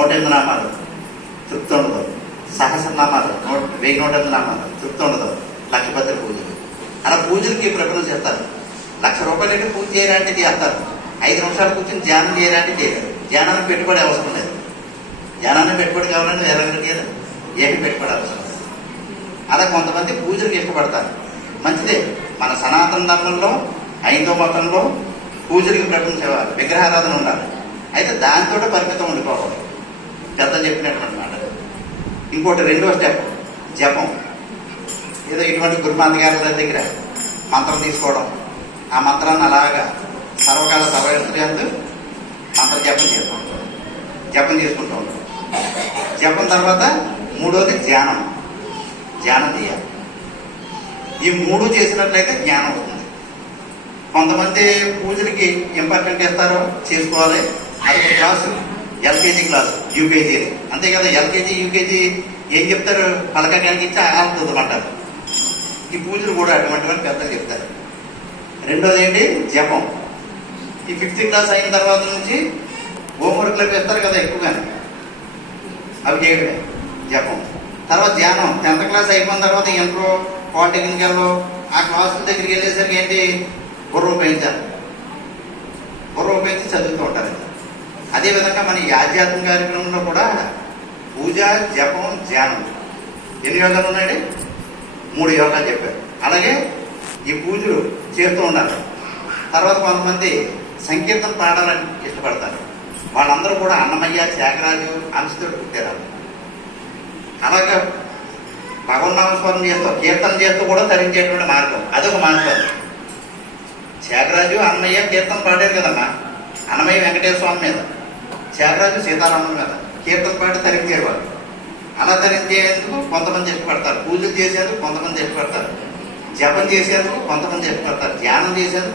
108 నామాలు తృప్తి ఉండదు, సహస్రనామాలు 1108 నామాలు తృప్తి ఉండదు, 1,10 పూజలు. అలా పూజలకి ప్రిఫరెన్స్ చేస్తారు. 1,00,000 రూపాయలు పూజ చేయాలంటే చేస్తారు, 5 నిమిషాలు కూర్చొని ధ్యానం చేయాలంటే చేయరు. ధ్యానాన్ని పెట్టుబడి అవసరం లేదు. ధ్యానాన్ని పెట్టుబడి కావాలంటే ఎలాగంటే ఏమి పెట్టుబడి అవసరం లేదు. అలా కొంతమంది పూజలకు ఇష్టపడతారు, మంచిదే. మన సనాతన ధర్మంలో, హైందవ మతంలో పూజలకి ప్రిఫరెన్స్ ఇవ్వాలి, విగ్రహారాధన ఉండాలి. అయితే దానితో పరిమితం ఉండిపోవాలి, పెద్దలు చెప్పినటువంటి మాట. ఇంకోటి 2వ స్టెప్ జపం. ఏదో ఇటువంటి గురుమాత గారి దగ్గర మంత్రం తీసుకోవడం, ఆ మంత్రాన్ని అలాగా సర్వకాల సర్వయంత్రియందు మంత్ర జపం చేస్తూ ఉంటాం, జపం చేసుకుంటూ ఉంటాం. జపం తర్వాత 3వది ధ్యానం. ధ్యానం చేయాలి. ఈ 3 చేసినట్లయితే జ్ఞానం అవుతుంది. కొంతమంది పూజలకి ఇంపార్టెంట్ ఇస్తారో చేసుకోవాలి. అది ఒక క్లాసు, ఎల్కేజీ క్లాసు, యూకేజీ అంతే కదా. ఎల్కేజీ యూకేజీ ఏం చెప్తారు, పలక కనిపించి ఆగుతుందన్నమాట. ఈ పూజలు కూడా అటువంటి పెద్దలు చెప్తారు. 2వది ఏంటి, జపం. ఈ 5th క్లాస్ అయిన తర్వాత నుంచి హోంవర్క్లు ఇస్తారు కదా ఎక్కువగానే, అవి చేయడమే జపం. తర్వాత ధ్యానం. 10th క్లాస్ అయిపోయిన తర్వాత ఇంట్లో పాలిటెక్నికల్లో ఆ క్లాసుల దగ్గరికి వెళ్ళేసరికి ఏంటి, బుర్ర ఉపయోగించాలి. బుర్ర ఉపయోగించి చదువుతూ ఉంటారు. అదేవిధంగా మన ఈ ఆధ్యాత్మిక కార్యక్రమంలో కూడా పూజ, జపం, ధ్యానం. ఎన్ని యోగాలు ఉన్నాయండి? 3 యోగాలు చెప్పారు. అలాగే ఈ పూజలు చేస్తూ ఉండాలి. తర్వాత కొంతమంది సంకీర్తన పాడాలని ఇష్టపడతారు. వాళ్ళందరూ కూడా అన్నమయ్య, త్యాగరాజు అంశతో పుట్టారు. అలాగే భగవన్నామస్మరణ చేస్తూ, కీర్తన చేస్తూ కూడా తరించేటువంటి మార్గం, అదొక మార్గం. త్యాగరాజు, అన్నమయ్య కీర్తన పాడారు కదమ్మా. అన్నమయ్య వెంకటేశ్వర స్వామి మీద, త్యాగరాజు సీతారాముల మీద కీర్తన పాడి తరించేవారు. అలా తరించేందుకు కొంతమంది ఇష్టపడతారు, పూజలు చేసేందుకు కొంతమంది ఇష్టపడతారు, జపం చేసేందుకు కొంతమంది ఇష్టపడతారు, ధ్యానం చేసేందుకు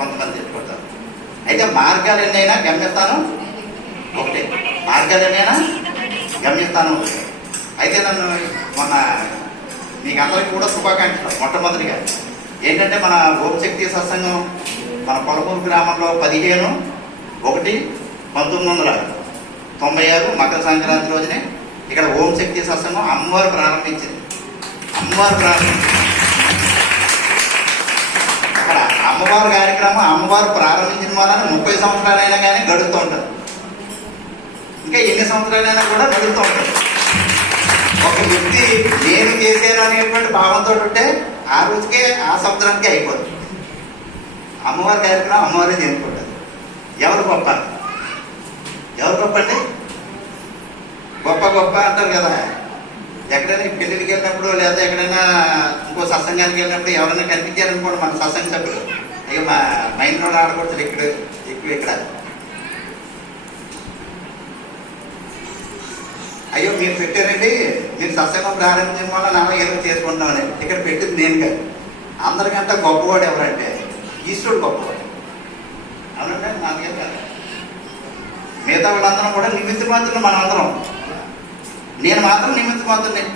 కొంతమంది ఇష్టపడతారు. అయితే మార్గాలు ఎన్నైనా గమ్యస్థానం ఒకటే. మార్గాలు ఎన్నైనా గమ్యస్థానం ఒకటే. అయితే నన్ను మొన్న మీకు అందరికీ కూడా శుభాకాంక్షలు. మొట్టమొదటిగా ఏంటంటే మన ఓం శక్తి సత్సంగం మన పొలమూరు గ్రామంలో 15/1/1996 మకర సంక్రాంతి రోజునే ఇక్కడ ఓం శక్తి సత్సంగం అమ్మవారు ప్రారంభించింది. అక్కడ అమ్మవారి కార్యక్రమం అమ్మవారు ప్రారంభించిన వలన 30 సంవత్సరాలైనా కానీ గడుస్తూ ఉంటుంది. ఇంకా ఎన్ని సంవత్సరాలైనా కూడా నడుస్తూ ఉంటుంది. ఒక వ్యక్తి నేను చేశాను అనేటువంటి భావంతో ఉంటే ఆ రోజుకే, ఆ సంవత్సరానికే అయిపోతుంది. అమ్మవారి కార్యక్రమం అమ్మవారే చేసుకుంటుంది. ఎవరు గొప్ప అండి? గొప్ప అంటారు కదా. ఎక్కడైనా పెళ్ళికి వెళ్ళినప్పుడు లేదా ఎక్కడైనా ఇంకో సత్సంగానికి వెళ్ళినప్పుడు ఎవరైనా కనిపించారనుకోండి మన సత్సంగ సభ్యులు, ఇక మా మైండ్లో ఆడకూడదు ఇక్కడ అయ్యో మీరు పెట్టారండి, మీరు సత్సంగం ప్రారంభించిన వల్ల నాన్న ఏదో చేసుకుంటామని. ఇక్కడ పెట్టింది నేను కాదు. అందరికంటే గొప్పవాడు ఎవరంటే ఈశ్వరుడు గొప్పవాడు. అవునంటే నాకేం కాదు. మిగతా వాళ్ళందరం కూడా నిమిత్త మాత్రం, మనం అందరం. నేను మాత్రం నిమిత్త మాత్రం.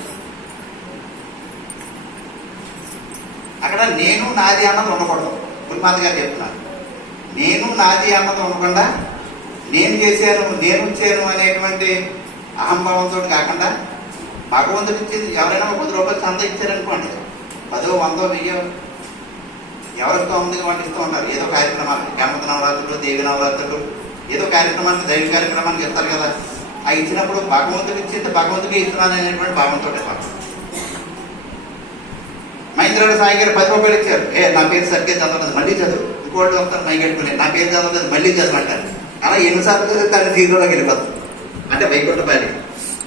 అక్కడ నేను నాది అన్నది ఉండకూడదు. గురుమాత గారు చెప్తున్నారు, నేను నాది అన్నది ఉండకుండా నేను చేశాను, నేను వచ్చాను అనేటువంటి అహంభావంతో కాకుండా భగవంతుడి ఇచ్చింది. ఎవరైనా 10 రూపాయలు చంద ఇచ్చారనుకోండి, 10, 100, 1000 ఎవరితో ఉంది వాళ్ళు ఇస్తూ ఉంటారు. ఏదో కార్యక్రమాలు, గణపతి నవరాత్రులు, దేవి నవరాత్రులు, ఏదో కార్యక్రమానికి, దైవ కార్యక్రమానికి ఇస్తారు కదా. ఆ ఇచ్చినప్పుడు భగవంతుడు ఇచ్చింది భగవంతుడికి ఇస్తున్నాను అనేటువంటి భావంతో ఇవ్వాలి. మహేంద్రుడు సాయి గారు 10 రూపాయలు ఇచ్చారు. నా పేరు సరిగ్గా చదవలేదు, మళ్ళీ చదువు. ఇంకోటి వస్తారు మైగెట్టుకుని, నా పేరు చదవలేదు, మళ్ళీ చదవమంటారు. అలా ఎన్నిసార్లు చదివితే తను జీరోలోకి వెళ్ళిపోతుంది. అంటే వైకుంఠపాలి,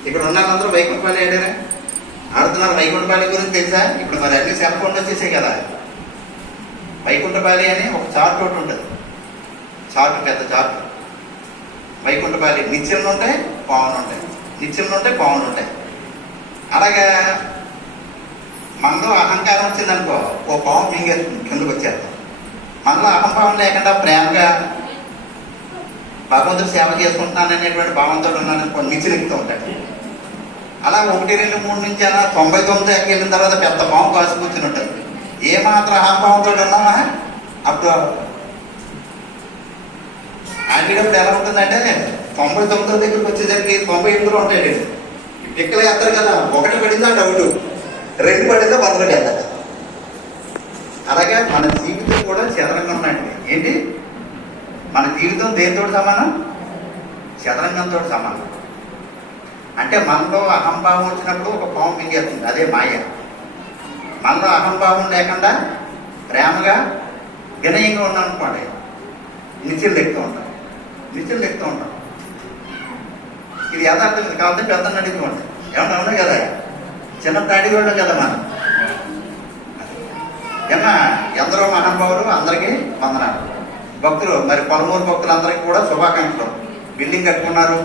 ఇక్కడ ఉన్న వాళ్ళందరూ వైకుంఠపాలి ఆడారా, ఆడుతున్నారు. వైకుంఠపాలి గురించి తెలుసా? ఇప్పుడు మరి అన్ని సెల్ ఫోన్లు వచ్చేసాయి కదా. వైకుంఠపాలి అని ఒక చార్ట్ ఒకటి ఉంటుంది, చార్ట్, పెద్ద చార్ట్. వైకుంఠపాలి నిత్యంలో ఉంటాయి, పావులు ఉంటాయి, నిత్యంలో ఉంటాయి, పావులు ఉంటాయి. అలాగే మనలో అహంకారం వచ్చిందనుకో, ఓ పాము మింగేస్తుంది, కిందకు వచ్చేస్తాం. మనలో అహంభావం లేకుండా ప్రేమగా భగవంతుడు సేవ చేసుకుంటున్నాను అనేటువంటి భావంతో ఉన్నాను అనుకో, నిచ్చిరెక్కుతూ ఉంటాయి. అలా 1, 2, 3 నుంచి అలా 99 వెళ్ళిన తర్వాత పెద్ద పాము కాసు కూర్చుని ఉంటుంది. ఏమాత్రం అహంభావంతో ఉన్నామా అప్పుడు ఆడేటప్పుడు ఎలా ఉంటుందంటే 99 దగ్గరికి వచ్చేసరికి 98లో ఉంటాయండి. టిక్కలు వేస్తారు కదా, 1 పడిందా డౌట్, 2 పడిందా బదులుగా వేస్తారు. అలాగే మన జీవితం కూడా చదరంగం లాంటిది. ఏంటి మన జీవితం దేనితో సమానం? చదరంగంతో సమానం. అంటే మనలో అహంభావం వచ్చినప్పుడు ఒక పాము మింగేస్తుంది, అదే మాయ. మనలో అహంభావం లేకుండా ప్రేమగా వినయంగా ఉన్నాం అనుకోండి, నిచ్చెలు ఎక్కుతూ ఉంటాం. ఇది యథార్థం. ఇది కాబట్టి పెద్దలు అడుగుకోండి, ఏమన్నా ఉన్నాయి కదా, చిన్నప్పుడు అడిగి ఉండడం కదా మనం. ఏమన్నా ఎందరో మహానుభావులు, అందరికీ వందనాలు. భక్తులు మరి పలుమూరు భక్తులందరికీ కూడా శుభాకాంక్షలు. బిల్డింగ్ కట్టుకున్నారు,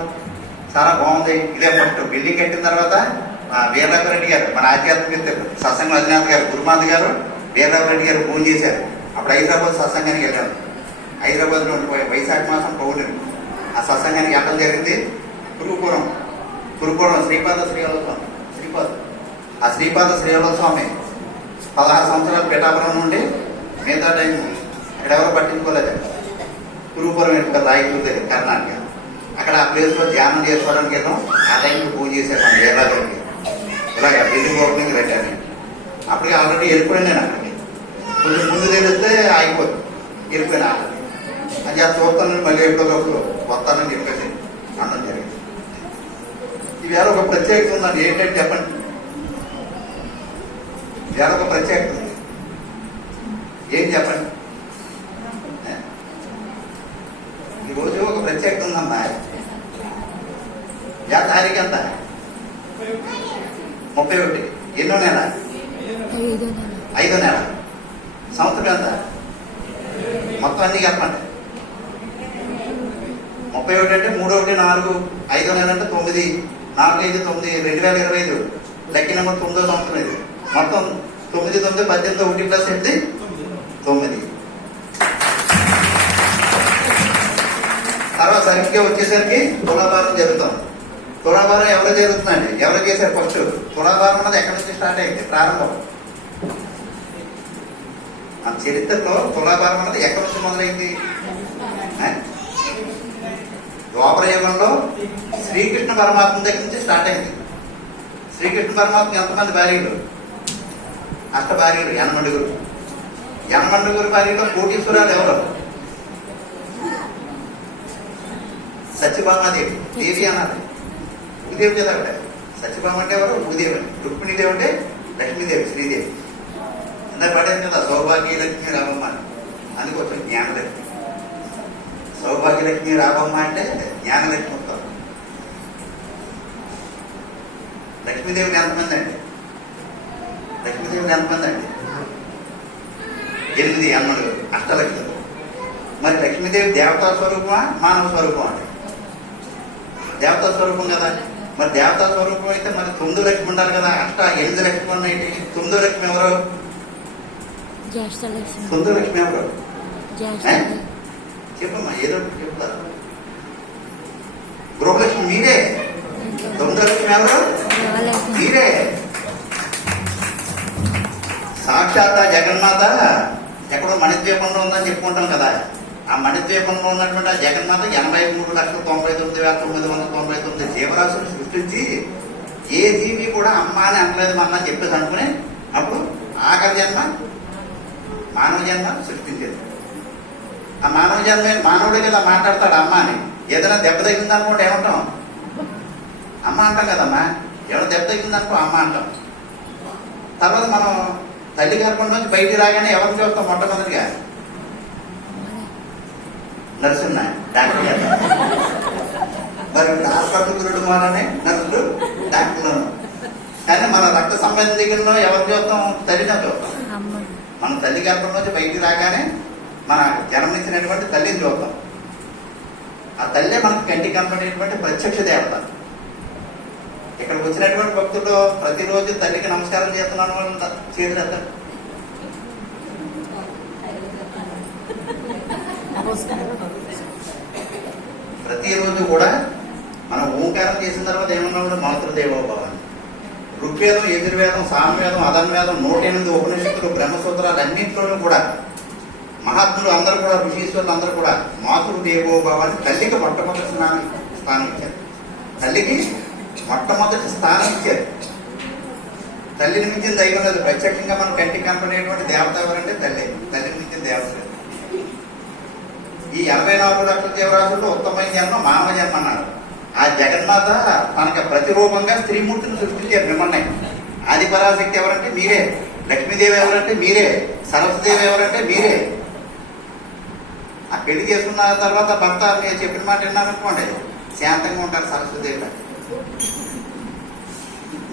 చాలా బాగుంది. ఇదే ఫస్ట్ బిల్డింగ్ కట్టిన తర్వాత వీరరాఘవరెడ్డి గారు, మన ఆధ్యాత్మిక సత్సంగ అధినేత గారు, గురుమాత గారు వీరరాఘవరెడ్డి గారు ఫోన్ చేశారు. అప్పుడు హైదరాబాద్ సత్సంగానికి వెళ్ళాను. హైదరాబాద్లో ఉండిపోయి వైశాఖ మాసం పౌర్ణమి ఆ సత్సంగానికి వెళ్ళడం జరిగింది. కురుపురం శ్రీపాద శ్రీవల్ల స్వామి 16 సంవత్సరాలు పిఠాపురం నుండి మిగతా టైం ఇక్కడెవరో పట్టించుకోలేదు. కురుపురం వెళ్ళిపోయి రాయచూరు దగ్గర కర్ణాటక. అక్కడ ఆ ప్లేస్లో ధ్యానం చేసుకోవడానికి వెళ్ళాం. ఆ టైంలో పూజ చేశాను వీరరాఘవరెడ్డి. ఇలాగ బిల్డింగ్ ఓపెనింగ్ పెట్టాను. అప్పటికి ఆల్రెడీ వెళ్ళిపోయాను నేను అక్కడికి. కొంచెం ముందు తెలిస్తే ఆగిపోతుంది, వెళ్ళిపోయినా అది ఆ చూస్తానని మళ్ళీ ఎప్పుడోకప్పుడు వస్తానని చెప్పేసి అనడం జరిగింది. ఈవేళ ఒక ప్రత్యేకత ఉందండి. ఏంటంటే చెప్పండి, ఈవేళ ఒక ప్రత్యేకత ఉంది. ఏం చెప్పండి, ఈరోజు ఒక ప్రత్యేకత ఉందమ్మా. తారీఖు ఎంత? 31. ఎన్నో నెల? 5వ నెల. సంవత్సరం ఎంత? మొత్తం అన్ని చెప్పండి. 31 అంటే 3, 1, 4, 5వ నెల అంటే 9, 4, 5, 9, 2025 లెక్క నెంబర్ 9వ సంవత్సరం ఇది. మొత్తం 9, 9, 18, 1 ప్లస్ 8 9. తర్వాత సరిగ్గా వచ్చేసరికి తులాభారం జరుగుతాం. తులాభారం ఎవరు జరుగుతుందండి? ఎవరు చేశారు ఫస్ట్? తులాభారం అన్నది ఎక్కడి నుంచి స్టార్ట్ అయింది? ప్రారంభం. మన చరిత్రలో తులాభారం అన్నది ఎక్కడి నుంచి మొదలైంది? ద్వాపర యుగంలో శ్రీకృష్ణ పరమాత్మ దగ్గర నుంచి స్టార్ట్ అయింది. శ్రీకృష్ణ పరమాత్మ ఎంతమంది భార్యలు? 8 భార్యలు, 80 భార్యలో కోటీశ్వరాలు ఎవరు? సత్యభామాదేవి. దేవి అన్నది భూదేవి కదా ఆవిడ. సత్యభామ అంటే ఎవరు? భూదేవి. రుక్మిణీదేవి అంటే లక్ష్మీదేవి, శ్రీదేవి. ఇందాక పడేది కదా సౌభాగ్య లక్ష్మి రాబమ్మ అని. అందుకోసం జ్ఞానలక్ష్మి. సౌభాగ్యలక్ష్మి రాబమ్మ అంటే జ్ఞానలక్ష్మి వస్తారు. లక్ష్మీదేవిని ఎంతమంది అండి? 8 అమ్మడు, అష్టలక్ష్మి. మరి లక్ష్మీదేవి దేవతా స్వరూపమా మానవ స్వరూపం అంటే? దేవతా స్వరూపం కదా. మరి దేవతా స్వరూపం అయితే మరి 9 లక్ష్మి ఉండాలి కదా. 8 లక్ష్మి ఉన్నాయి. 9వ లక్ష్మి ఎవరు? 9వ లక్ష్మి ఎవరు? చెప్పమ్మా, ఏదో చెప్తారు. గృహలక్ష్మి మీరే. 9వ లక్ష్మి ఎవరు? మీరే. సాక్షాత్ జగన్మాత ఎక్కడో మణిద్వీపంలో ఉందని చెప్పుకుంటాం కదా. ఆ మణిద్వీపంలో ఉన్నటువంటి ఆ జగన్మాత 83,99,999 జీవరాశులు సృష్టించి ఏ జీవి కూడా అమ్మ అని అనలేదు మన చెప్పేసి అనుకుని అప్పుడు ఆఖరి జన్మ మానవ జన్మ సృష్టించేది. ఆ మానవ జన్మ మానవుడే కదా మాట్లాడతాడు అమ్మ అని. ఏదైనా దెబ్బ తగిలింది అనుకోండి ఏమంటాం? అమ్మ అంటాం కదమ్మా. ఎవరైనా దెబ్బ తగిలింది అనుకో అమ్మ అంటాం. తర్వాత మనం తల్లి గర్భం నుంచి బయటికి రాగానే ఎవరిని చూస్తాం? మొట్టమొదటిగా నర్సున్నా, డాక్టర్ గారు. మరి హాస్పిటల్ ద్వారానే నర్సులు, డాక్టర్లు. కానీ మన రక్త సంబంధికుల్లో ఎవరు చూస్తాం? తల్లినే చూస్తాం. మన తల్లి గర్భం నుంచి బయటికి రాగానే మన జన్మనిచ్చినటువంటి తల్లిని చూస్తాం. ఆ తల్లే మనకు కంటికి కనపడేటువంటి ప్రత్యక్ష దేవత. ఇక్కడికి వచ్చినటువంటి భక్తులు ప్రతిరోజు తల్లికి నమస్కారం చేస్తున్నాను వాళ్ళు చేతులు ఎత్తండి. ప్రతిరోజు కూడా మనం ఓంకారం చేసిన తర్వాత ఏమన్నా మాతృదేవోభవాన్ని. ఋగ్వేదం, యజుర్వేదం, సామవేదం, అధర్వేదం, 108 ఉపనిషత్తులు, బ్రహ్మసూత్రాలు అన్నింటిలోనూ కూడా మహాత్ములు అందరూ కూడా, ఋషీశ్వరులు అందరూ కూడా మాతృదేవోభవాన్ని తల్లికి మొట్టమొదటి స్థానం ఇచ్చారు. తల్లికి మొట్టమొదటి స్థానం ఇచ్చారు. తల్లిని మించిన దైవం లేదు. ప్రత్యక్షంగా మనం కంటికి కనపడేటువంటి దేవత ఎవరంటే తల్లి. తల్లిని మించిన దేవత లేదు. ఈ 84 లక్షల జీవరాశుల్లో ఉత్తమమైన జన్మ మానవ జన్మ అన్నారు. ఆ జగన్మాత తనకు ప్రతిరూపంగా స్త్రీమూర్తిని సృష్టించారు మిమ్మల్ని. ఆది పరాశక్తి ఎవరంటే మీరే. లక్ష్మీదేవి ఎవరంటే మీరే. సరస్వదేవి ఎవరంటే మీరే. ఆ పెళ్లి చేసుకున్న తర్వాత భర్త మీరు చెప్పిన మాట విన్నారనుకోండి, శాంతంగా ఉంటారు సరస్వదేవి.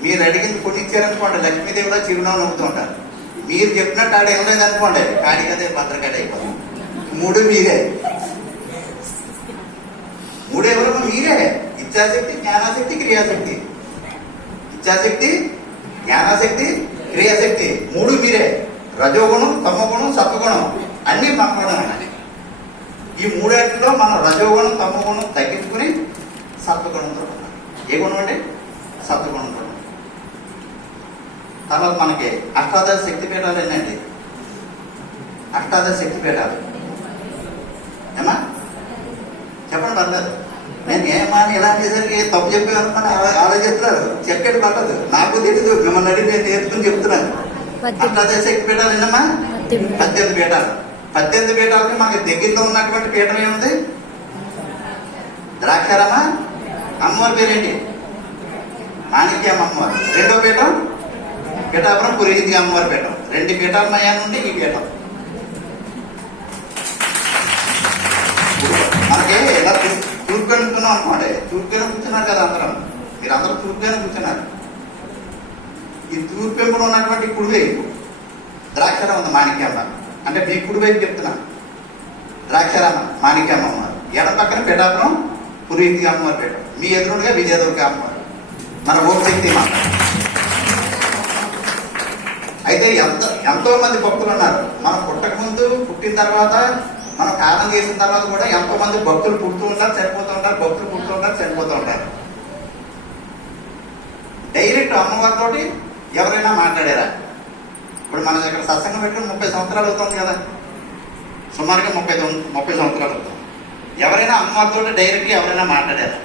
మీరు అడిగింది కొన్ని ఇచ్చారనుకోండి, లక్ష్మీదేవిలో చిరునవ్వు నవ్వుతూ ఉంటారు. మీరు చెప్పినట్టు ఆడ ఏమలేదు అనుకోండి, కాడికదే భద్రకాడి అయిపోతుంది. 3 మీరే. 3 ఎవరు? మీరే. ఇచ్ఛాశక్తి, జ్ఞానాశక్తి, క్రియాశక్తి. ఇచ్ఛాశక్తి, జ్ఞానాశక్తి, క్రియాశక్తి 3 మీరే. రజోగుణం, తమోగుణం, సత్వగుణం అన్ని మనలోనే. ఈ 3 మనం రజోగుణం, తమోగుణం తగ్గించుకుని సత్వగుణంతో ఉన్నాం. ఏ గుణం అండి? సత్వగుణంతో. తర్వాత మనకి అష్టాదశ శక్తిపీఠాలు ఎన్నండి? అష్టాదశ శక్తిపీఠాలు ఏమా చెప్పండి, పర్లేదు. నేను ఏమా ఇలా చేసరికి తప్పు చెప్పాను ఆలోచిస్తున్నారు. చెప్పేది పర్లేదు, నాకు తెలియదు. మిమ్మల్ని అడిగి నేను నేర్చుకుని చెప్తున్నాను. అష్టాదశ శక్తిపీఠాలు ఎన్నమ్మా? 18 పీఠాలు. 18 పీఠాలకి మనకి దగ్గరలో ఉన్నటువంటి పీఠం ఏముంది? ద్రాక్షారామ అమ్మవారి పేరేంటి? మాణిక్యమ్మ అమ్మవారు. రెండో పీఠం పీఠాపురం పురిహితి అమ్మవారి పీఠం. 2 పీఠాల మయా నుండి ఈ పీఠం. మనకి ఇలా తూర్పుగా కూర్చున్నాం అనుకోండి. తూర్పుగా కూర్చున్నారు కదా అందరం. మీరు అందరూ తూర్పుగా కూర్చున్నారు. ఈ తూర్పు ఎప్పుడు ఉన్నటువంటి కుడివైపు ద్రాక్షారామ ఉంది మాణిక్యమ్మ. అంటే మీ కుడివైపు చెప్తున్నాను. ద్రాక్షారామ మాణిక్యమ్మ అమ్మవారు. ఎడ పక్కన పీఠాపురం పురిహితి అమ్మవారి పీఠం. మీ ఎదురుగా విజయదుర్గ అమ్మవారు. మన ఓం శక్తి మాట. అయితే ఎంతో మంది భక్తులు ఉన్నారు. మనం పుట్టక ముందు, పుట్టిన తర్వాత, మనం కాలం చేసిన తర్వాత కూడా ఎంతో మంది భక్తులు పుడుతూ ఉంటారు, చనిపోతూ ఉంటారు. భక్తులు పుడుతూ ఉంటారు, చనిపోతూ ఉంటారు. డైరెక్ట్ అమ్మవారితో ఎవరైనా మాట్లాడారా? ఇప్పుడు మన దగ్గర సత్సంగం పెట్టుకుని 30 సంవత్సరాలు అవుతుంది కదా, సుమారుగా 30 సంవత్సరాలు అవుతుంది. ఎవరైనా అమ్మవారితో డైరెక్ట్గా ఎవరైనా మాట్లాడారా?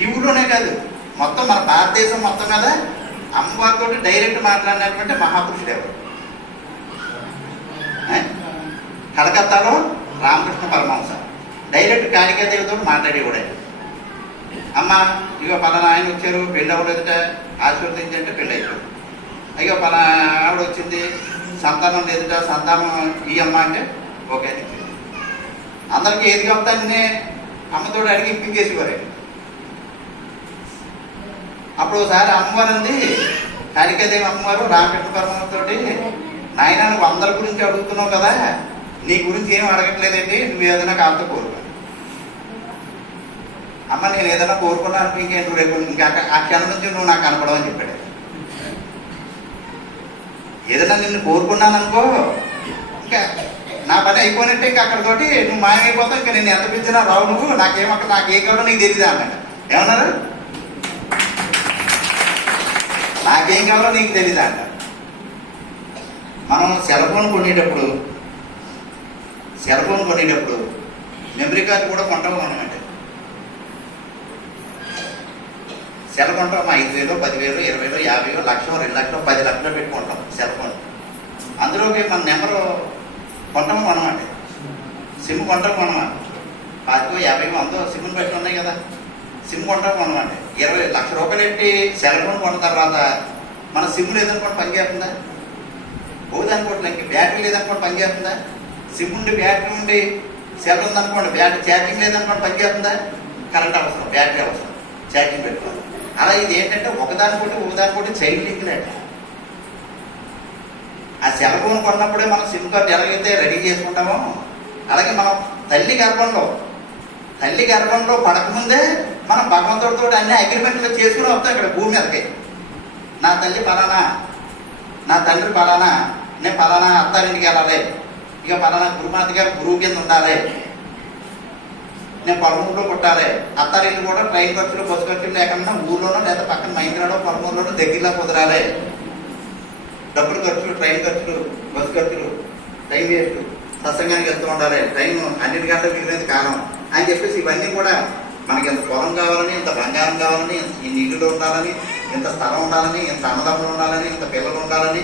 ఈ ఊళ్ళోనే కాదు, మొత్తం మన భారతదేశం మొత్తం కదా అమ్మవారితో డైరెక్ట్ మాట్లాడినటువంటి మహాపురుషుడు ఎవరు? కలకత్తాలో రామకృష్ణ పరమహంస డైరెక్ట్ కాళికాదేవితో మాట్లాడేవాడే. అమ్మ ఇక పలానా ఆయన వచ్చారు, పెళ్ళి అవ్వలేదుట, ఆశీర్వదించంటే పెళ్ళి అయిపోయింది. అయ్యో పలానా ఆవిడ వచ్చింది, సంతానం లేదుట, సంతానం ఈ అమ్మ అంటే ఓకే అని చెప్పింది. అందరికీ ఏది చెప్తానే అమ్మతో అడిగి ఇప్పించేసేవారే. అప్పుడు ఒకసారి అమ్మవారు అంది, కాళికాదేవి అమ్మవారు రామకృష్ణ పరమహంసతో, నాయన నువ్వు అందరి గురించి అడుగుతున్నావు కదా, నీ గురించి ఏం అడగట్లేదండి, నువ్వు ఏదైనా కాలతో కోరుకో. అమ్మ నేను ఏదైనా కోరుకున్నాను, ఇంకేంటి రేపు ఇంకా ఆ క్షణం నుంచి నువ్వు నాకు కనపడవని చెప్పాడు. ఏదైనా నిన్ను కోరుకున్నాను అనుకో, ఇంకా నా పని అయిపోయినట్టే, ఇంకా అక్కడితోటి నువ్వు మాయమైపోతావు, ఇంకా నేను ఎంత పిలిచినా రావు నువ్వు, నాకేం కావాలో నీకు తెలియదా అన్నాడు. ఏమన్నారు? నాకేం కావాలో నీకు తెలీదా అంట. మనం సెల్ ఫోన్ కొనేటప్పుడు మెమరీ కార్డు కూడా కొంటాము అనమాట. సెల్ కొంటాం 5,000, 10,000, 20,000, 50,000, 1,00,000, 2,00,000, 10 లక్షలు పెట్టుకుంటాం సెల్ ఫోన్. అందులోకి మన నెంబరు కొంటాము అనమాట. సిమ్ కొంటాము అనమాట. 40,000, 50,000, 100 సిమ్లు పెట్టి ఉన్నాయి కదా, సిమ్ కొంటాము అనమాట. 20 లక్షల రూపాయలు పెట్టి సెల్ ఫోన్ కొన్న తర్వాత మన సిమ్ లేదనుకోండి పని చేస్తుందా? పోదనుకోండి. ఇంక బ్యాటరీ లేదనుకోండి పని చేస్తుందా? సిమ్ ఉండి బ్యాటరీ ఉండి సెల్ ఉందనుకోండి, బ్యాటరీ ఛార్జింగ్ లేదనుకోండి పని చేస్తుందా? కరెంట్ అవసరం, బ్యాటరీ అవసరం, ఛార్జింగ్ పెట్టుకోవాలి. అలా ఇది ఏంటంటే ఒకదానికోటి చైన్ లింక్ లేట. ఆ సెల్ ఫోన్ కొన్నప్పుడే మనం సిమ్ కార్డు ఎలాగైతే రెడీ చేసుకుంటామో, అలాగే మనం తల్లి గర్భంలో పడకముందే మనం భగవంతుడితో అన్ని అగ్రిమెంట్లు చేసుకుని వస్తాం ఇక్కడ భూమి మీదకి. నా తల్లి పలానా, నా తండ్రి పలానా, నేను పలానా అత్తారింటికి వెళ్ళాలి, ఇక పలానా గురుమాత గారు గురువు కింద ఉండాలి, నేను పొలమూరులో పుట్టాలి. అత్తారింటి కూడా ట్రైన్ ఖర్చులు, బస్సు ఖర్చులు లేకుండా ఊర్లోనో లేదా పక్కన మహీంద్రాలో పొలమూరులోనో దగ్గరలో కుదరాలి. డబ్బులు ఖర్చులు, ట్రైన్ ఖర్చులు, బస్సు ఖర్చులు, టైం వేస్ట్, సత్సంగానికి వెళ్తూ ఉండాలి. టైం 12 గంటలు మిగిలినది కాలం. అని చెప్పేసి ఇవన్నీ కూడా మనకి ఇంత పొలం కావాలని, ఇంత బంగారం కావాలని, ఈ నీటిలో ఉండాలని, ఇంత స్థలం ఉండాలని, ఇంత అన్నదమ్ములు ఉండాలని, ఇంత పిల్లలు ఉండాలని,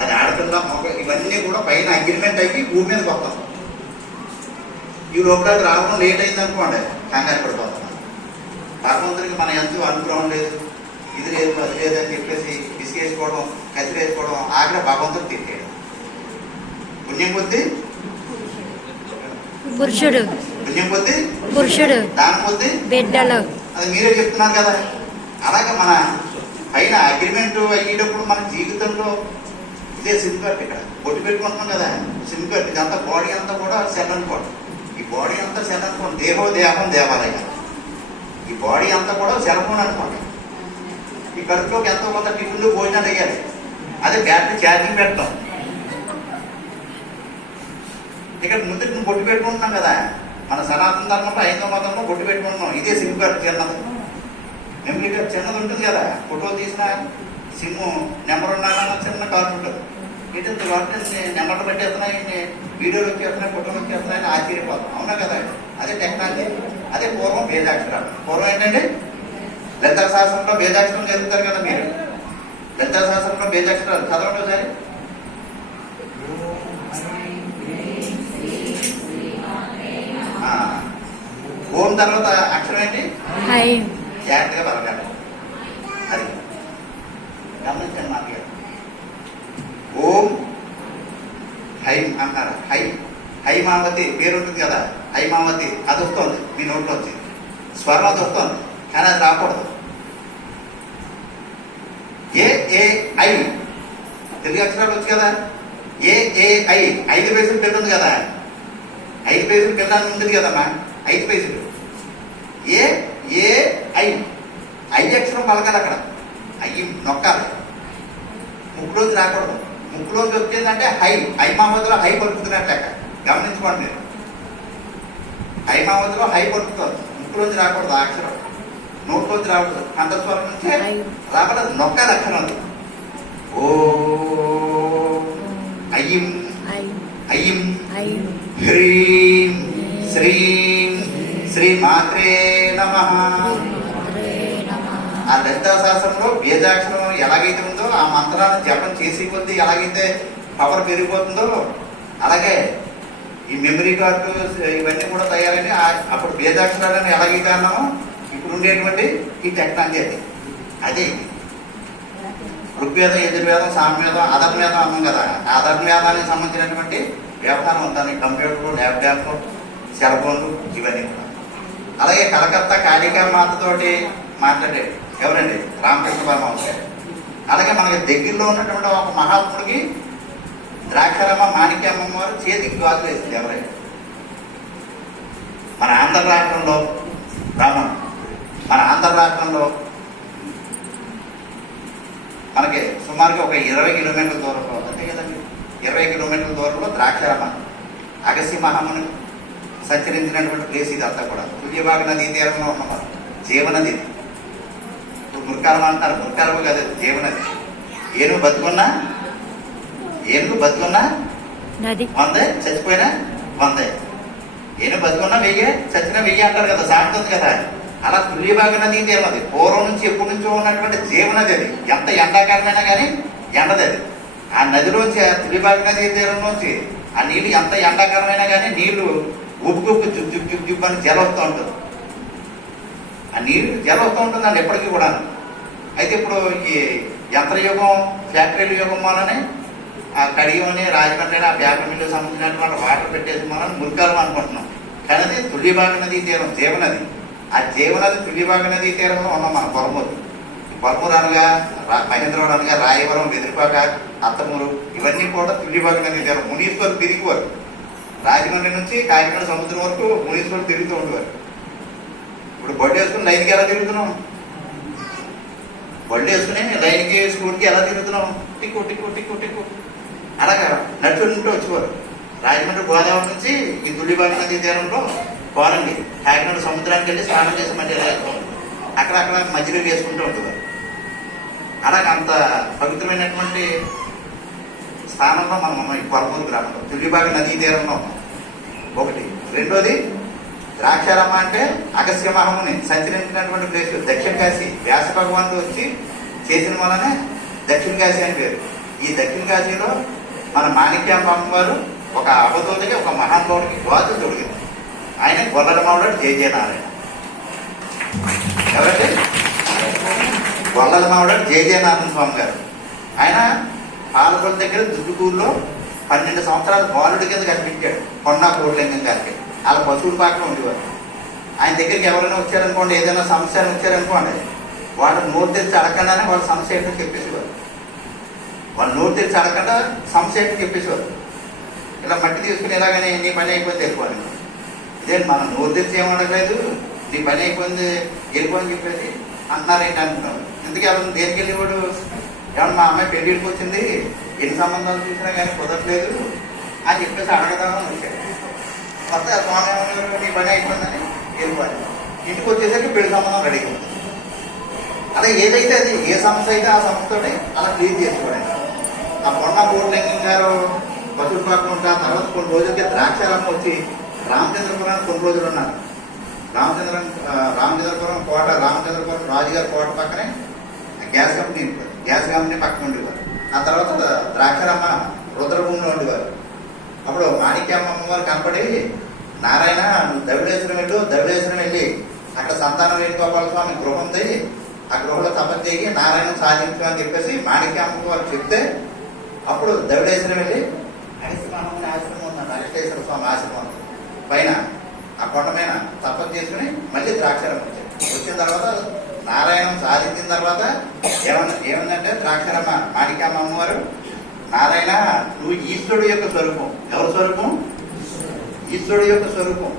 అది ఆడపిల్ల మొగ ఇవన్నీ కూడా పైన అగ్రిమెంట్ అయ్యి భూమి మీదకి వస్తాం. ఈ లోపల రావడం లేట్ అయింది అనుకోండి, కంగారు పడిపోతున్నాం. భగవంతుడికి మన ఎంతో అనుగ్రహం లేదు, ఇది లేదు అది లేదని చెప్పేసి విసిగేసుకోవడం, కసిరేసుకోవడం, ఆఖరి భగవంతుడు తిరిగాడు. పుణ్యం కొద్ది పురుషుడు, పుణ్యం కొద్ది పురుషుడు, దాని కొద్ది బిడ్డలు. అది మీరే చెప్తున్నారు కదా. అలాగే మన పైన అగ్రిమెంట్ అయ్యేటప్పుడు మన జీవితంలో ఇదే సిమ్ కార్డ్, ఇక్కడ బొట్టు పెట్టుకుంటున్నాం కదా సిమ్ కార్డ్, ఇదంతా బాడీ అంతా కూడా సెల్ అనుకోండి. ఈ బాడీ అంతా సెల్ అనుకోండి, దేహం దేవాలయం. ఈ బాడీ అంతా కూడా సెల్ ఫోన్ అనుకోండి. ఈ కడుపులోకి ఎంతో కొంత టిఫిన్లు భోజనాలు వేయాలి, అదే బ్యాటరీ ఛార్జింగ్ పెట్టడం. ఇక్కడ ముందు బొట్టు పెట్టుకుంటున్నాం కదా, మన సనాతన ధర్మంలో 5వ మతంలో బొట్టు పెట్టుకుంటున్నాం. ఇదే సిమ్ కార్డు చిన్నది, మెమరీ కార్డు చిన్నది ఉంటుంది కదా, ఫోటో తీసిన సిమ్ నెంబర్ ఉండాలన్న చిన్న కార్డు ఉంటుంది. ఇటు కార్డు నెంబర్లు పెట్టేస్తున్నాయి, వీడియోలు వచ్చేస్తున్నాయి, ఫోటోలు వచ్చేస్తున్నాయని ఆశ్చర్యపోతాం. అవునా కదా, అదే టెక్నాలజీ. అదే పూర్వం బేజాక్షరాలు. పూర్వం ఏంటంటే లలిత శాస్త్రంలో బేజాక్షరం చదువుతారు కదా మీరు. లలిత శాస్త్రంలో బేజాక్షరాలు చదవండి ఒకసారి. ఓం తర్వాత అక్షరం ఏంటి? జాగ్రత్తగా పలకాలి. అది గమనించండి మాట్లాడు. ఓం హైం అంటారు. హైమావతి పేరు ఉంటుంది కదా, హైమావతి అది వస్తుంది మీ నోట్లో వచ్చి స్వరం, అది వస్తుంది కానీ అది రాకూడదు. ఐ తెలుగు అక్షరాలు వచ్చి కదా, ఐ 5 పైసలు పెళ్ళి ఉంది కదా, 5 పైసలు పెళ్ళాలని ఉంటుంది కదమ్మా, 5 పైసలు. ఐ అక్షరం పలకాలి అక్కడ, అయ్యి నొక్కాలి, ముక్కులోంచి రాకూడదు. ముక్కులోంచి వచ్చిందంటే హైమావతిలో హై పలుకుతున్నట్టు లెక్క. గమనించుకోండి మీరు, హైమావతిలో హై పలుకుతుంది, ముక్కులోంచి రాకూడదు ఆ అక్షరం, నోట్లోంచి రాకూడదు, కంఠస్వరం నుంచే రాకూడదు, నొక్కాలి అక్షరం. ఓ అయ్యం అయ్యం హ్రీం శ్రీం శ్రీమాత్రే నమః. ఆ లలిత శాస్త్రంలో బీజాక్షరం ఎలాగైతే ఉందో, ఆ మంత్రాన్ని జపం చేసి కొద్దీ ఎలాగైతే పవర్ పెరిగిపోతుందో, అలాగే ఈ మెమరీ కార్డు ఇవన్నీ కూడా తయారైన అప్పుడు బీజాక్షరాలను ఎలాగైతే అన్నామో ఇప్పుడు ఉండేటువంటి ఈ టెక్నాలజీ అది. అదే ఋగ్వేదం, యజుర్వేదం, సామవేదం, అధర్వేదం అన్నాం కదా. ఆ అధర్వేదానికి సంబంధించినటువంటి వ్యవహారం ఉందని కంప్యూటర్లు, ల్యాప్టాప్లు, సెల్ ఫోన్లు ఇవన్నీ కూడా. అలాగే కలకత్తా కాళికా మాతతోటి మాట్లాడాడు ఎవరండి? రామకృష్ణ పరమహంస. అలాగే మనకి దగ్గరలో ఉన్నటువంటి ఒక మహాత్ముడికి ద్రాక్షారమ్మ మాణిక్యమ్మ వారు చేతికి గాజులు వేసింది ఎవరైనా. మన ఆంధ్ర రాష్ట్రంలో మన ఆంధ్ర రాష్ట్రంలో మనకి సుమారుగా ఒక 20 కిలోమీటర్ల దూరంలో, అంతే కదండి, 20 కిలోమీటర్ల దూరంలో ద్రాక్షారమ్మ అగస్త్య మహాముని సంచరించినటువంటి ప్లేస్ ఇదంతా కూడా. తుల్యభాగ నదీ తీరంలో ఉన్నవారు, జీవనది. ఇప్పుడు ముర్కాలం అంటారు, ముర్కాలం కాదు, జీవనది. ఏనుగు బతుకున్నా వందే, చచ్చిపోయినా వందే. ఏనుగు బతుకున్నా 1000, చచ్చినా 1000 అంటారు కదా, సాగుతుంది కదా. అలా తుల్యభాగ నదీ తీరం అది పూర్వం నుంచి ఎప్పటి నుంచో ఉన్నటువంటి జీవనది. అది ఎంత ఎండాకాలమైనా కానీ ఎండది అది. ఆ నదిలోంచి, ఆ తుల్యభాగ నదీ తీరంలోంచి ఆ నీళ్లు ఎంత ఎండాకాలమైనా కానీ నీళ్లు ఉబ్బు జుబ్బు అని జల వస్తూ ఉంటుంది. ఆ నీరు జల వస్తూ ఉంటుందండి ఎప్పటికీ కూడా. అయితే ఇప్పుడు ఈ యంత్రయుగం, ఫ్యాక్టరీల యుగం వల్లనే ఆ కడియమని, రాజమండ్రి ఆ పేపర్ మిల్లు సంబంధించినటువంటి వాటర్ పెట్టేసి మనం మురికాలం అనుకుంటున్నాం. కానీ అది తుల్యభాగ నదీ తీరం, జీవనది. ఆ జీవనది తుల్యభాగ నదీ తీరంలో ఉన్నాం మన పొలమూరు. పొలమూరు అనగా మహేంద్రవరం అనగా రాయవరం, వెదిరిపాక, అత్తమూరు ఇవన్నీ కూడా తుల్యభాగ నదీ తీరం. మునీశ్వరులు తిరిగివారు రాజమండ్రి నుంచి కాకినాడ సముద్రం వరకు మునీశ్వరులు తిరుగుతూ ఉండేవారు. ఇప్పుడు బడ్డు వేసుకుని లైన్కి ఎలా తిరుగుతున్నాం? బళ్ళు వేసుకుని లైన్కి, స్కూల్కి ఎలా తిరుగుతున్నాం? టిక్కు టిక్కు టిక్కు టిక్కు అలాగా నడుచుకుంటూ వచ్చేవారు. రాజమండ్రి గోదావరి నుంచి ఈ తుల్యభాగ నదీ తీరంలో పోలండి, కాకినాడ సముద్రానికి వెళ్ళి స్నానం చేసి మళ్ళీ అక్కడక్కడ మధ్యలో వేసుకుంటూ ఉండేవారు. అలాగే అంత పవిత్రమైనటువంటి స్థానంలో మనం ఉన్నాం ఈ పొలమూరు గ్రామంలో, తుల్యభాగ నదీ తీరంలో ఉన్నాం. ఒకటి. రెండోది ద్రాక్షారామ అంటే అగస్త్య మహాముని సంచరించినటువంటి ప్లేస్. దక్షిణ కాశీ వ్యాస భగవానుడు వచ్చి చేసిన వలనే దక్షిణ కాశీ అని పేరు. ఈ దక్షిణ కాశీలో మన మాణిక్యాంబ అమ్మవారు ఒక అవధూతకి, ఒక మహానుభావుడికి గాజు తొడిగింది. ఆయన గొల్లలమావుడు జే నారాయణ. ఎవరంటే గొల్లలమావుడు జే నారాయణ స్వామి గారు. ఆయన పాలకొల దగ్గర దుడ్డుకూరులో 12 సంవత్సరాలు బాలుడి కింద కనిపించాడు. కొండా కోట్లింగం గారికి వాళ్ళ పశువుల పాకలో ఉండేవారు. ఆయన దగ్గరికి ఎవరైనా వచ్చారనుకోండి, ఏదైనా సమస్య వచ్చారనుకోండి, వాళ్ళు నోరు తెరిచి అడగకుండానే వాళ్ళ సమస్య ఏంటో చెప్పేసేవారు. వాళ్ళు నోరు తెరిచి అడగకుండా సమస్య ఏంటో చెప్పేసేవారు. ఇలా మట్టి తీసుకుని ఎలాగని నీ పని అయిపోయింది వెళ్ళిపోవాలి. ఇదే మనం నోరు తెరిచి ఏం అడగలేదు, నీ పని అయిపోయింది వెళ్ళిపోని చెప్పేసి అంటున్నారు ఏంటి అనుకున్నాను. ఎందుకు ఎవరు దేనికి వెళ్ళేవాడు? ఏమన్నా మా అమ్మాయి పెళ్ళిడికి వచ్చింది, ఎన్ని సంబంధాలు చూసినా కానీ కుదరట్లేదు అని చెప్పేసి అడగదామని వచ్చాడు. కొత్త స్వామి నీ పని అయిపోయిందని వెళ్ళిపోవాలి. ఇంటికి వచ్చేసరికి పెళ్లి సంబంధం రెడీగా ఉంది. అలా ఏదైతే అది ఏ సమస్య అయితే ఆ సమస్యతోనే అలా క్లియర్ చేసుకోవాలి. ఆ కొండా కోట్లింగం గారు పశువుల పాకం ఉంటా. తర్వాత కొన్ని రోజులకి ద్రాక్షారామం వచ్చి రామచంద్రపురానికి కొన్ని రోజులు ఉన్నారు. రామచంద్రపురం కోట, రామచంద్రపురం రాజుగారి కోట పక్కనే గ్యాస్ కంపెనీ పక్కన ఉండేవారు. ఆ తర్వాత ద్రాక్షారామ రుద్రభూమిలో ఉండేవారు. అప్పుడు మాణిక్యమ్మ అమ్మవారు కనపడి, నారాయణ నువ్వు ధవళేశ్వరం వెళ్ళి అక్కడ సంతానం వేణుగోపాల స్వామి గృహ ఉంది, ఆ గృహంలో తపస్సు చేయి నారాయణ సాధించు అని చెప్పేసి మాణిక్యమ్మ వారు చెప్తే, అప్పుడు ధవళేశ్వరం వెళ్ళి అగస్త్యమహాముని ఆశ్రమం ఉందండి, అగస్త్యేశ్వర స్వామి ఆశ్రమం పైన ఆ కొండ మీద తపస్సు చేసుకుని మళ్ళీ ద్రాక్షారామం వచ్చారు. వచ్చిన తర్వాత నారాయణం సాధించిన తర్వాత ఏమందంటే ద్రాక్షారామ మాణిక్యమ్మ అమ్మవారు, నారాయణ నువ్వు ఈశ్వరుడు యొక్క స్వరూపం. ఎవరి స్వరూపం? ఈశ్వరుడు యొక్క స్వరూపం.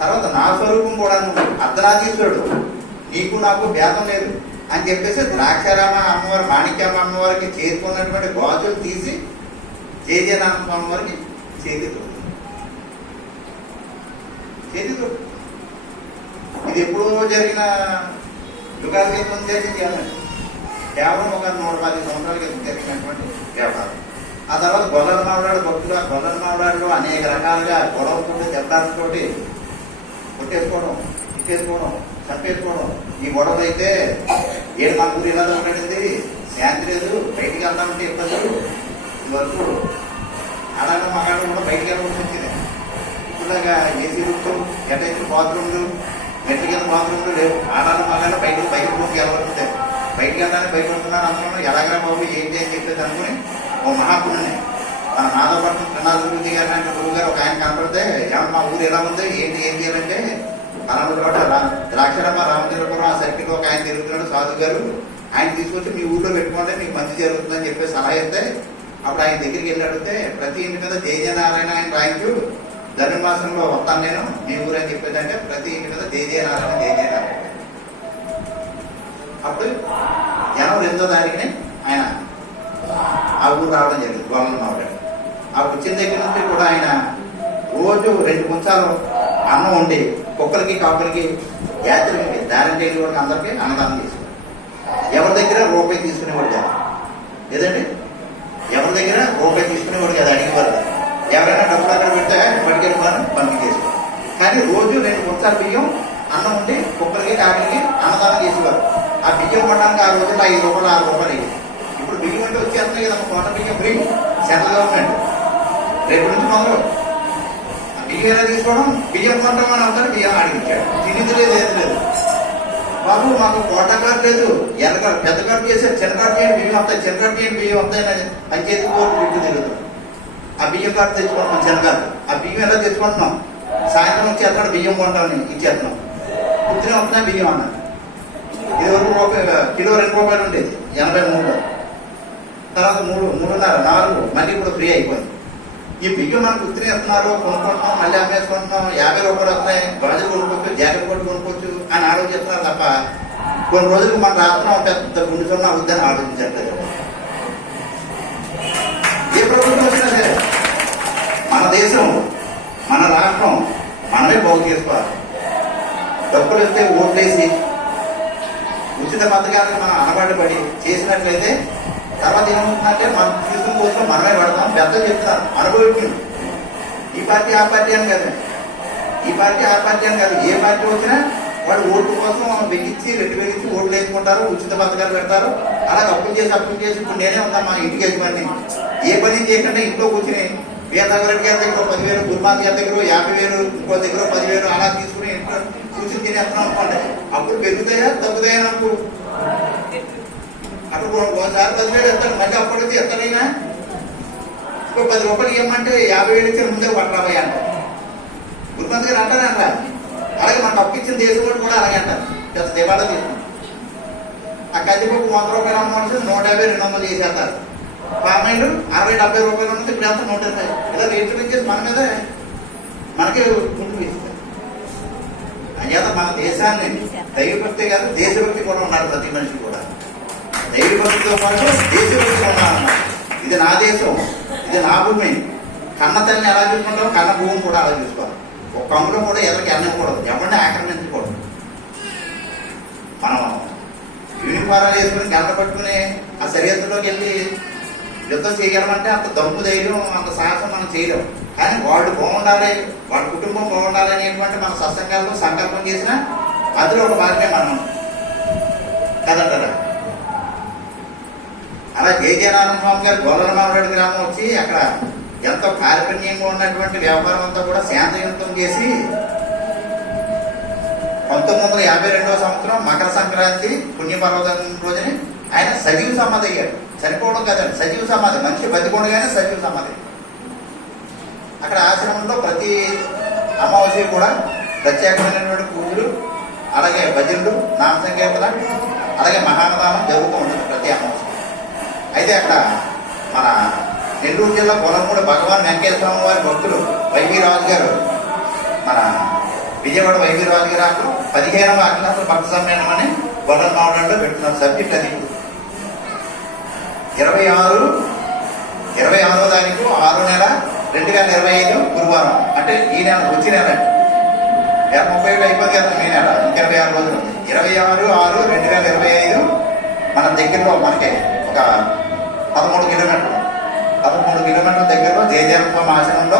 తర్వాత నా స్వరూపం కూడా నువ్వు అర్ధనాథీశ్వరుడు, నీకు నాకు భేదం లేదు అని చెప్పేసి ద్రాక్షారామ అమ్మవారు మాణిక్యమ్మ అమ్మవారికి చేరుకున్నటువంటి గాజులు తీసి జేజేనారాయణ స్వామి వారికి చేతితో ఇది ఎప్పుడో జరిగిన యుగాల క్రితం జరిగింది అన్నట్టు. కేవలం ఒక 110 సంవత్సరాల క్రితం జరిగినటువంటి వ్యవహారం. ఆ తర్వాత గొల్లల మావిడాడు భక్తులు, గొల్లల మావిడాడులో అనేక రకాలుగా గొడవలతోటి దెబ్బలాటతోటి కొట్టేసుకోవడం, ఇచ్చేసుకోవడం, చంపేసుకోవడం. ఈ గొడవలు అయితే ఏడు మన ఊరు ఇలా దొరకడింది, శాంతి లేదు, బయటికి వెళ్దామంటే ఇబ్బందులు. ఇదివరకు ఆడాడు మగాడు కూడా బయటికి వెళ్ళవలసి వచ్చింది. ఇప్పుడులాగా ఏసీ రూమ్లు, ఎటైతే బాత్రూమ్లు, మెట్ల కింద బాత్రూమ్లు లేవు. ఆడాడు మగాడు బయట రూమ్కి వెళ్ళవలసిందే. బయటికి వెళ్ళడానికి బయట ఉంటున్నారు అనుకున్నాను. ఎలాగరా బాబు ఏంటి అని చెప్పేసి అనుకుని ఓ మహాపుణ్ణి మన నాదపట్నం త్రినాథుడి గారు అంటే గురువు గారు ఒక ఆయన కనపడితే, ఏమన్నా మా ఊరు ఎలా ఉంది ఏంటి ఏం చేయాలంటే, పలానా చోట ద్రాక్షారామ రామచంద్రపురం ఆ సర్కిల్ ఒక ఆయన తిరుగుతున్నాడు సాధు గారు, ఆయన తీసుకొచ్చి మీ ఊళ్ళో పెట్టుకుంటే మీకు మంచి జరుగుతుందని చెప్పేసి సలహా ఇస్తే, అప్పుడు ఆయన దగ్గరికి వెళ్ళి అడిగితే ప్రతి ఇంటి మీద జయనారాయణ ఆయన రాయించు, ధనుర్మాసంలో వస్తాను నేను మీ ఊరు అని చెప్పేసి అంటే ప్రతి ఇంటి మీద జయనారాయణ. అప్పుడు జనవరి 8వ తారీఖుని ఆయన ఆ ఊరు రావడం జరిగింది. గొల్లల మావిడాడు ఆ వచ్చిన దగ్గర నుంచి కూడా ఆయన రోజు 2 కొంచాలు అన్నం ఉండి కుక్కలకి కాపులకి యాత్రికులకి దారంటేళ్ళ వాళ్ళకి అందరికీ అన్నదానం చేసేవాడు. ఎవరి దగ్గర రూపాయి తీసుకునేవాడు కాదు. లేదండి, ఎవరి దగ్గర రూపాయి తీసుకునేవాడు కాదు, అడిగేవారు కాదు. ఎవరైనా డబ్బులు అక్కడ పెడితే పట్టుకెళ్ళిపోవాలని పంపించేసేవారు. కానీ రోజు 2 కొంచాలు బియ్యం అన్నం ఉండి కుక్కలకి కాపులకి అన్నదానం చేసేవారు. ఆ బియ్యం కొనడానికి ఆ రోజుల్లో 5 రూపాయలు 6 రూపాయలు అయ్యింది. ఇప్పుడు బియ్యం అంటే వచ్చేస్తున్నాయి కదా, కోట బియ్యం ఫ్రీ సెంట్రల్ గవర్నమెంట్ రేపు నుంచి మొదలు. బియ్యం ఎలా తీసుకోవడం, బియ్యం కొంటామని అవుతారు, బియ్యం అడిగించాడు. తినేది లేదు, ఏది లేదు. బాబు మాకు కోట కార్డు లేదు, ఎర్ర కార్డు పెద్ద కార్డు చేశారు, చిన్న కార్డు చేయండి బియ్యం వస్తాయి, చిన్న కార్డు చేయండి బియ్యం వస్తాయని పంచాయతీ కోర్టు పెట్టి తిరుగుతాం. ఆ బియ్యం కార్డు తెచ్చుకుంటున్నాం, చిన్న కార్డు. ఆ బియ్యం ఎలా తెచ్చుకుంటున్నాం, సాయంత్రం వచ్చి ఎక్కడ బియ్యం కొంటామని ఇచ్చేస్తున్నాం. పుట్టిన వస్తున్నాయి బియ్యం అన్నారు. ఇదివరకు కిలో 2 రూపాయలు ఉండేది 83లో, తర్వాత 3, 3.5, 4 మళ్ళీ ఇప్పుడు ఫ్రీ అయిపోయింది. ఈ బియ్యం మనకు ఉత్తిరేస్తున్నారు, కొనుక్కుంటున్నాం, మళ్ళీ అమ్మేసుకుంటున్నాం. 50 రూపాయలు వస్తున్నాయి, గాజులు కొనుక్కోవచ్చు, జాకెట్ కొట్టు కొనుక్కోవచ్చు అని ఆలోచిస్తున్నారు తప్ప కొన్ని రోజులకు మనం రాస్తున్నాం పెద్ద గుండు సున్నా అవుద్దని ఆలోచించట్లేదు. ఏ ప్రభుత్వం వచ్చినా సరే మన దేశం, మన రాష్ట్రం మనమే బాగు చేసుకోవాలి. డబ్బులు వస్తే ఓట్లేసి ఉచిత పథకాలకు మనం అనబడి పడి చేసినట్లయితే తర్వాత ఏమవుతుందంటే మన తీసుకుని కోసం మనమే పడతాం. పెద్ద చెప్తున్నారు అనుభవించు, ఈ పార్టీ ఆ పార్టీ అని కదా, ఈ పార్టీ ఆ పార్టీ అని కాదు, ఏ పార్టీ వచ్చినా వాళ్ళు ఓట్ల కోసం వెలిగించి రెడ్డి వెలిగించి ఓట్లు వేసుకుంటారు, ఉచిత పథకాలు పెడతారు. అలాగే అప్పులు చేసి ఇప్పుడు నేనే ఉన్నా మా ఇంటికి యజమాని, ఏ పని చేయకుండా ఇంట్లో కూర్చుని వీరనగరెడ్డి గారి దగ్గర 10,000, గురుమాత గారి దగ్గర 50,000, ఇంకో దగ్గర 10,000 అలా తీసుకుని ఇంట్లో కూర్చుని తినేస్తున్నాం అనుకోండి. అప్పుడు పెరుగుతాయా తగ్గుతాయా నాకు? అప్పుడు ఒకసారి 10,000 ఎత్తాడు, మళ్ళీ అప్పటికి ఎత్తడైనా ఇంకో 10 రూపాయలు ఇవ్వమంటే 50,000 ఇచ్చి ముందే పట్టరాబోయే అంటారు. గురుమాత గారు అంటారా అంటారా? అలాగే మనకు అప్పు ఇచ్చిన దేశం కూడా అలాగే అంటారు. పెద్ద దివాళా తీసుకున్నాం. ఆ కందిపప్పు 100 రూపాయలు అమ్మవలసి 150, 200 చేసేస్తారు. పామాయిల్ 60-70 రూపాయలు ఉన్నది, ఇప్పుడు ఎంత 120. ఇలా రేట్లు పెంచేసి మన మీద మనకే గుంటు వేస్తారు. అంచేత మన దేశాన్ని దైవభక్తి కాదు, దేశభక్తి కూడా ఉండాలి. ప్రతి మనిషి కూడా దైవభక్తితో పాటు దేశభక్తి ఉండాలన్నమాట. ఇది నా దేశం, ఇది నా భూమి. కన్న తల్లిని ఎలా చూసుకుంటామో కన్న భూమి కూడా అలా చూసుకోవాలి. ఒక్క అంగుళం కూడా ఎవరికి అనకూడదు, ఎవరిని ఆక్రమించకూడదు. మనం యూనిఫారం వేసుకుని గంట పట్టుకుని ఆ సరిహద్దులోకి వెళ్ళి యుద్ధం చేయగలమంటే అంత దమ్ము ధైర్యం, అంత సాహసం మనం చేయలేం. కానీ వాళ్ళు బాగుండాలి, వాళ్ళ కుటుంబం బాగుండాలి అనేటువంటి మన సత్సంగాల్లో సంకల్పం చేసిన అందులో ఒక భాగమే మనం కదంటారా. అలా జయనారాయణ స్వామి గారు గొల్లమామిరెడ్డి గ్రామం వచ్చి అక్కడ ఎంతో కార్పణ్యంగా ఉన్నటువంటి వ్యాపారం అంతా కూడా శాంతియుతం చేసి 1952వ సంవత్సరం మకర సంక్రాంతి పుణ్యపర్వతం రోజుని ఆయన సజీవ సమాధి అయ్యాడు. చనిపోవడం కదండి, సజీవ సమాధి. మనిషి బతికొండగానే సజీవ సమాధి. అక్కడ ఆశ్రమంలో ప్రతి అమావాస్య కూడా ప్రత్యేకమైనటువంటి పూజలు, అలాగే భజనలు, నామ సంకీర్తన, అలాగే మహానదానం జరుగుతూ ఉంటుంది ప్రతి అమావాస్య. అయితే అక్కడ మన నెల్లూరు జిల్లా పొలంగూడ భగవాన్ వెంకటేశ్వర స్వామి వారి భక్తులు వైవి రాజు గారు, మన విజయవాడ వైవి రాజు గారు 15వ అఖిలాంధ్ర భక్త సమ్మేళనం అని గొల్లమామిడిలో పెడుతున్నారు. సబ్జెక్ట్ అది 26వ తారీఖు 6వ నెల 2025 గురువారం. అంటే ఈ నెల వచ్చి నెల 30 అయిపోతుంది కదా, ఈ నెల 26 రోజులు. 26/6/2025 మన దగ్గరలో మనకి ఒక 13 కిలోమీటర్ల దగ్గరలో జయజయస్వామి ఆశ్రమంలో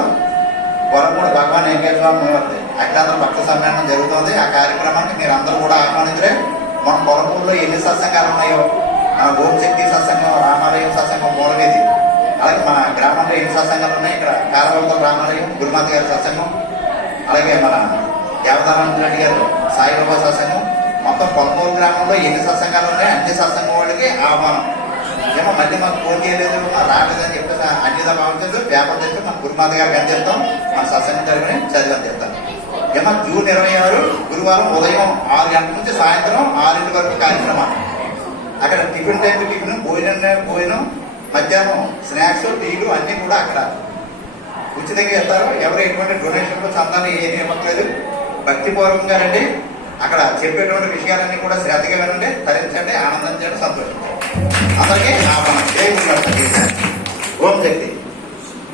గొల్లమూడి భగవాన్ వెంకటేశ్వర స్వామి వారి అఖిలాంధ్ర భక్త సమ్మేళనం జరుగుతుంది. ఆ కార్యక్రమాన్ని మీరు అందరూ కూడా ఆహ్వానించరే. మన గొల్లమూడిలో ఎన్ని సత్సంగాలు ఉన్నాయో, మన ఓంశక్తి సత్సంగం, రామాలయం సత్సంగం, మూలవేది, అలాగే మన గ్రామంలో ఎన్ని సత్సంగాలు ఉన్నాయి. ఇక్కడ కారవలతో రామాలయం, గురుమాత గారి సత్సంగం, అలాగే మన దేవదానంద రెడ్డి గారు సాయిబాబా సత్సంగం, మొత్తం 13 గ్రామంలో ఎన్ని సత్సంగాలు ఉన్నాయి అన్ని సత్సంగం వాళ్ళకి ఆహ్వానం. ఏమో మళ్ళీ మాకు ఫోన్ చేయలేదు, రాలేదని చెప్పేసి అన్నిదా భావించదు. పేపర్ తెచ్చి మన గురుమాత గారికి అందిస్తాం, మన సత్సంగం జరిగిన చదివి అందిస్తాం. ఏమో జూన్ 26 గురువారం ఉదయం 6 గంటల నుంచి సాయంత్రం 6 వరకు కార్యక్రమాలు. అక్కడ టిఫిన్ టైం టిఫిన్, భోజనం, మధ్యాహ్నం స్నాక్స్, టీలు అన్నీ కూడా అక్కడ ఉచితంగా ఇస్తారు. ఎవరు ఎటువంటి డొనేషన్లు చందాలు ఏమీ ఇవ్వట్లేదు. భక్తిపూర్వకంగా రండి. అక్కడ చెప్పేటువంటి విషయాలన్నీ కూడా శ్రద్ధగా వినండి.